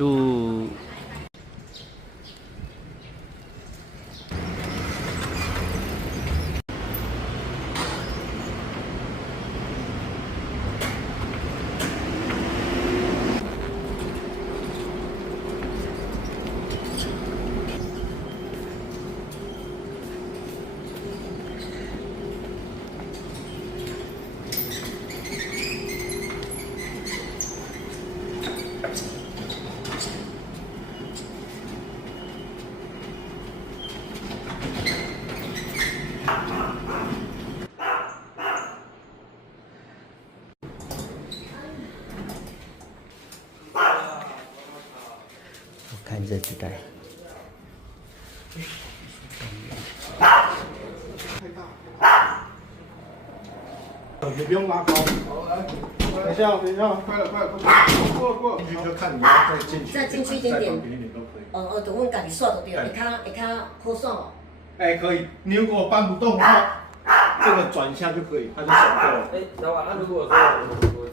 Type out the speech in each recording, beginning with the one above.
住。我看这纸袋。你不用拉高。等一下，等一下，快了，快了，过。进去就看你要再进去，再进去一点点，再短一点都可以。就阮家己刷就对了，会较好刷哦。哎，可以。你如果搬不动的话，这个转一下就可以，它就手够了。哎，老板，那如果说我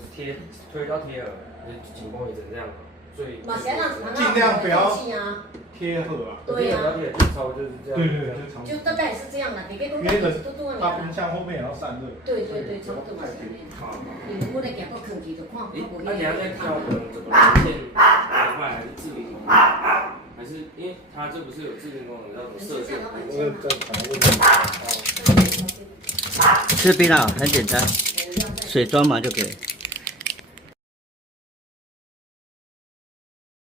推到贴了，紧绷也成这样，所以嘛是要让尽量不要啊。贴合啊。对呀。就差不多就是这样。对，就大概也是这样的，你别讲因为它多冰箱后面也要散热。对，差不多是安尼。你如果在行到空气，就看无那等下再挑怎么连线白块还是智能功能，还是因为它这不是有智能功能，叫什么射线？我再查问你。吃槟榔很简单，水装满就可以。